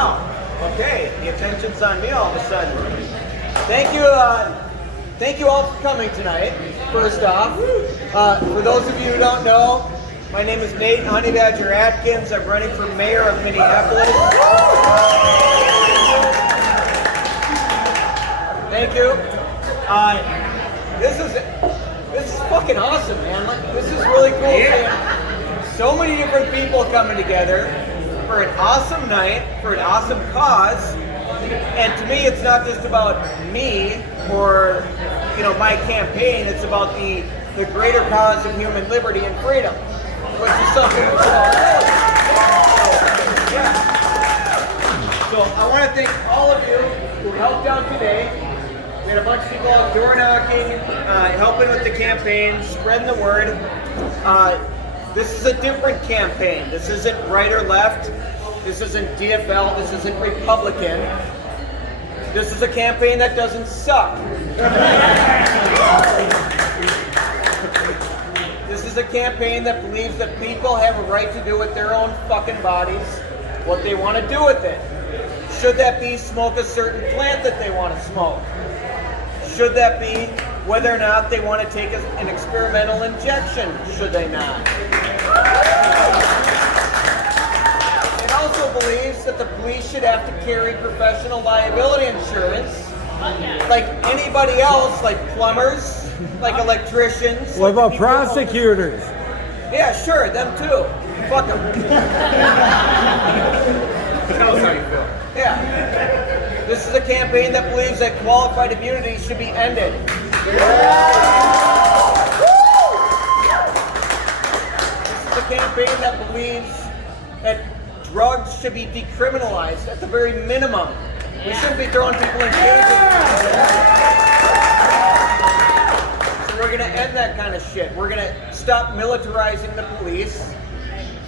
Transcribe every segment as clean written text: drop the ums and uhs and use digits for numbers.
Wow. Okay, the attention's on me all of a sudden. Thank you all for coming tonight, first off. For those of you who don't know, my name is Nate Atkins. I'm running for mayor of Minneapolis. Thank you. This is fucking awesome, man. Like, this is really cool. Yeah. So many different people coming together for an awesome night, for an awesome cause. And to me, it's not just about me or, my campaign. It's about the greater cause of human liberty and freedom, which is something we should all know. So I want to thank all of you who helped out today. We had a bunch of people out door knocking, helping with the campaign, spreading the word. This is a different campaign. This isn't right or left. This isn't DFL. This isn't Republican. This is a campaign that doesn't suck. This is a campaign that believes that people have a right to do with their own fucking bodies what they want to do with it. Should that be smoke a certain plant that they want to smoke? Should that be whether or not they want to take an experimental injection? Should they not? It also believes that the police should have to carry professional liability insurance like anybody else, like plumbers, like electricians. What about prosecutors? Yeah, sure, them too. Fuck them. Tell us how you feel. Yeah. This is a campaign that believes that qualified immunity should be ended. This is a campaign that believes that drugs should be decriminalized at the very minimum. We shouldn't be throwing people in cages. So we're going to end that kind of shit. We're going to stop militarizing the police,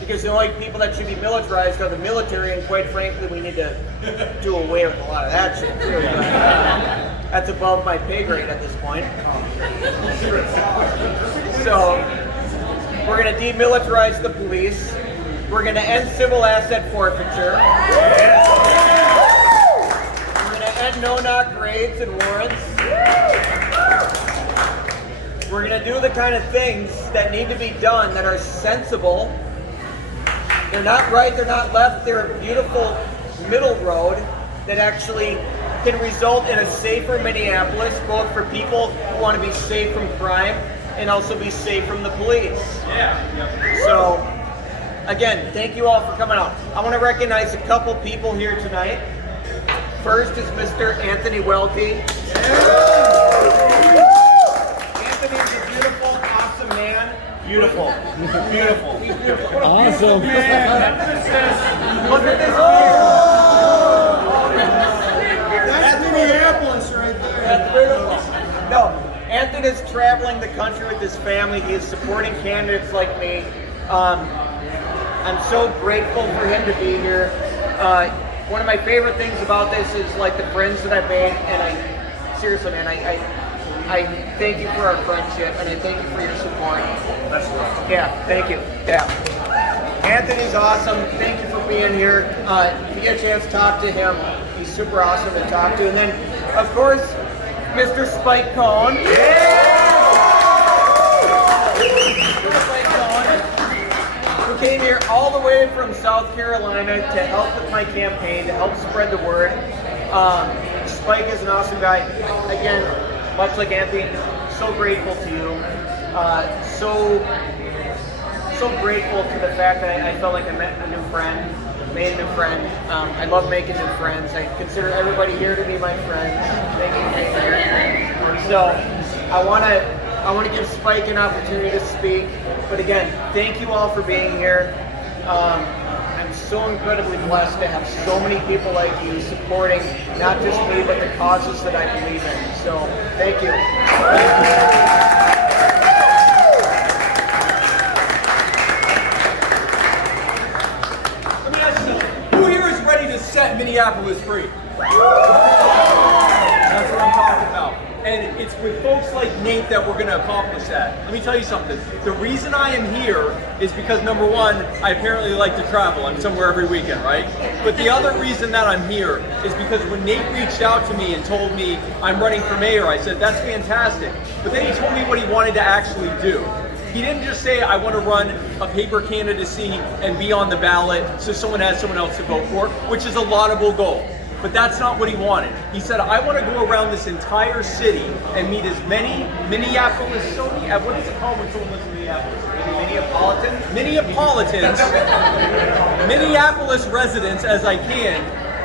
because the only people that should be militarized are the military, and quite frankly, we need to do away with a lot of that shit too. That's above my pay grade at this point. So we're going to demilitarize the police. We're going to end civil asset forfeiture. We're going to end no-knock raids and warrants. We're going to do the kind of things that need to be done that are sensible. They're not right, they're not left, they're a beautiful middle road that actually can result in a safer Minneapolis, both for people who want to be safe from crime and also be safe from the police. Yeah. So, again, thank you all for coming out. I want to recognize a couple people here tonight. First is Mr. Anthony Welty. Anthony's a beautiful, awesome man. Beautiful. Beautiful. Awesome. Look at this. That's Minneapolis right there. That's beautiful. No, Anthony's traveling the country with his family. He is supporting candidates like me. I'm so grateful for him to be here. One of my favorite things about this is like the friends that I've made, and seriously, man, I thank you for our friendship, and I thank you for your support. That's right. Yeah, thank you. Yeah. Anthony's awesome. Thank you for being here. If you get a chance to talk to him, he's super awesome to talk to. And then, of course, Mr. Spike Cohen. Mr. Spike Cohen, who came here all the way from South Carolina to help with my campaign, to help spread the word. Spike is an awesome guy. Again, much like Anthony, so grateful to you. So grateful to the fact that I felt like I met a new friend, made a new friend. I love making new friends. I consider everybody here to be my friends. Thank you for being here. So I want to give Spike an opportunity to speak. But again, thank you all for being here. I'm so incredibly blessed to have so many people like you supporting not just me, but the causes that I believe in. So, thank you. Let me ask you something. Who here is ready to set Minneapolis free? That's what I'm talking about. And it's with folks like Nate that we're going to accomplish that. Let me tell you something. The reason I am here is because, number one, I apparently like to travel. I'm somewhere every weekend, right? But the other reason that I'm here is because when Nate reached out to me and told me I'm running for mayor, I said, that's fantastic. But then he told me what he wanted to actually do. He didn't just say, I want to run a paper candidacy and be on the ballot so someone has someone else to vote for, which is a laudable goal. But that's not what he wanted. He said, I want to go around this entire city and meet as many Minneapolis, what is it called when someone lives in Minneapolis? Minneapolis residents as I can,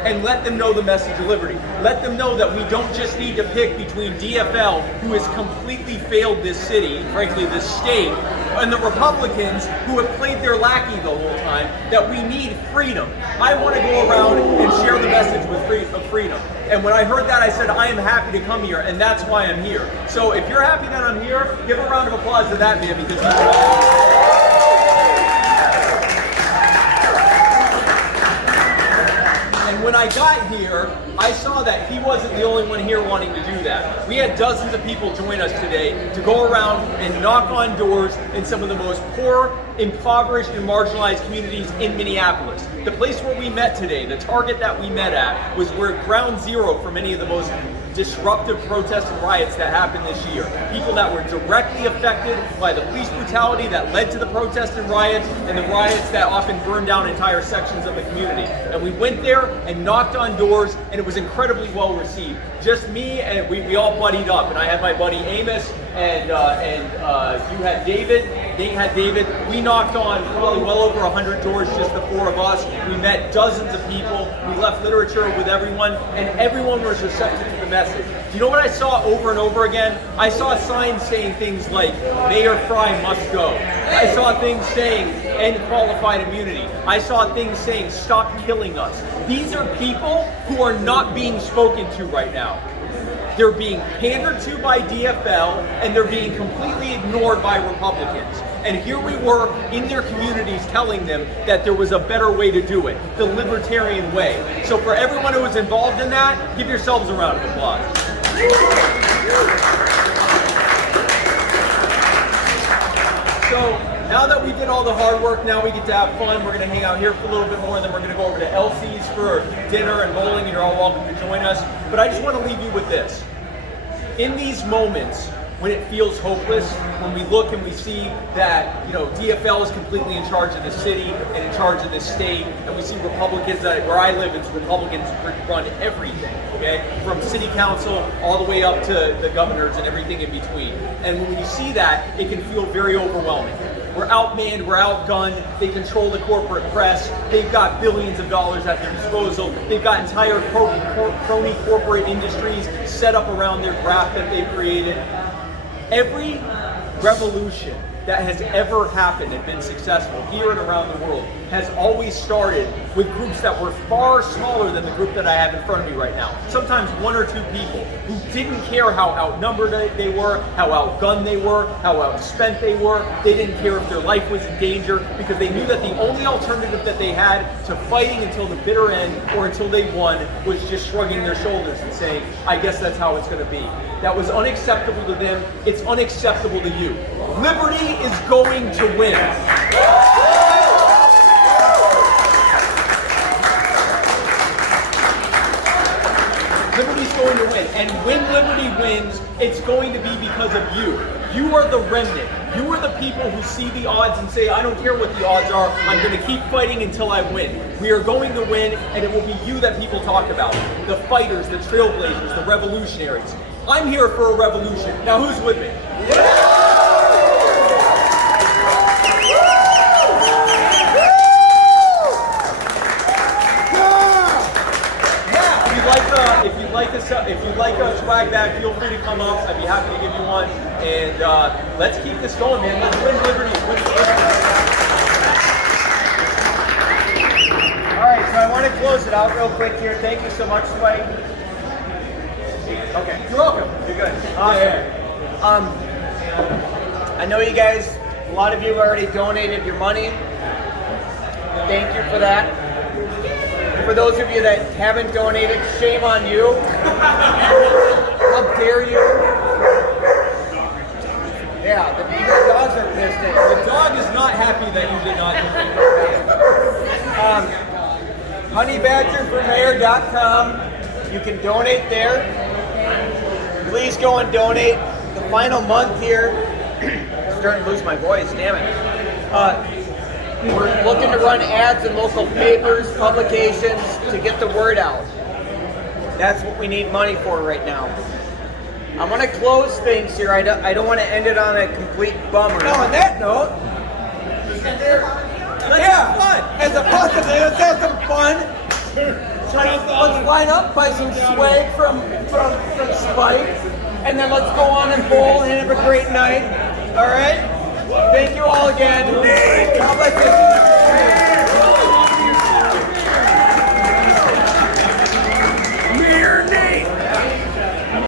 and let them know the message of liberty. Let them know that we don't just need to pick between DFL, who has completely failed this city, frankly this state, and the Republicans who have played their lackey the whole time, that we need freedom. I want to go around and share the message of freedom. And when I heard that, I said, I am happy to come here, and that's why I'm here. So if you're happy that I'm here, give a round of applause to that man, because he's And when I got here, I saw that he wasn't the only one here wanting to do that. We had dozens of people join us today to go around and knock on doors in some of the most poor, impoverished, and marginalized communities in Minneapolis. The place where we met today, the target that we met at, was where ground zero for many of the most disruptive protests and riots that happened this year. People that were directly affected by the police brutality that led to the protests and riots, and the riots that often burned down entire sections of the community. And we went there and knocked on doors, and it was incredibly well received. Just me, and we all buddied up, and I had my buddy Amos, and you had David, Nate had David. We knocked on probably well over 100 doors, just the four of us. We met dozens of people. We left literature with everyone, and everyone was receptive to the message. Do you know what I saw over and over again? I saw signs saying things like, Mayor Fry must go. I saw things saying, end qualified immunity. I saw things saying, stop killing us. These are people who are not being spoken to right now. They're being pandered to by DFL, and they're being completely ignored by Republicans. And here we were in their communities telling them that there was a better way to do it, the libertarian way. So for everyone who was involved in that, give yourselves a round of applause. So now that we did all the hard work, now we get to have fun. We're going to hang out here for a little bit more, and then we're going to go over to Elsie's for dinner and bowling, and you're all welcome to join us. But I just want to leave you with this. In these moments, when it feels hopeless, when we look and we see that, DFL is completely in charge of the city and in charge of the state, and we see Republicans where I live, it's Republicans run everything, okay? From city council all the way up to the governors and everything in between. And when you see that, it can feel very overwhelming. We're outmanned, we're outgunned, they control the corporate press, they've got billions of dollars at their disposal, they've got entire crony corporate industries set up around their graft that they've created. Every revolution that has ever happened and been successful here and around the world has always started with groups that were far smaller than the group that I have in front of me right now. Sometimes one or two people who didn't care how outnumbered they were, how outgunned they were, how outspent they were. They didn't care if their life was in danger, because they knew that the only alternative that they had to fighting until the bitter end or until they won was just shrugging their shoulders and saying, I guess that's how it's going to be. That was unacceptable to them. It's unacceptable to you. Liberty is going to win. Liberty's going to win. And when Liberty wins, it's going to be because of you. You are the remnant. You are the people who see the odds and say, I don't care what the odds are, I'm going to keep fighting until I win. We are going to win, and it will be you that people talk about. The fighters, the trailblazers, the revolutionaries. I'm here for a revolution. Now who's with me? If you'd like a swag bag, feel free to come up. I'd be happy to give you one. And let's keep this going, man. Let's win liberty. All right, so I want to close it out real quick here. Thank you so much, Spike. Okay. You're welcome. You're good. Awesome. I know you guys, a lot of you already donated your money. Thank you for that. For those of you that haven't donated, shame on you. How dare you? Yeah, the dogs are pissed at The dog is not happy that you did not donate. Honeybadgerformayor.com. You can donate there. Please go and donate. The final month here. I'm starting to lose my voice, damn it. We're looking to run ads in local papers, publications to get the word out. That's what we need money for right now. I'm going to close things here. I don't want to end it on a complete bummer. No, on that note, as a positive, let's have some fun. Let's line up, buy some swag from Spike, and then let's go on and bowl and have a great night. All right? Thank you all again. God bless you.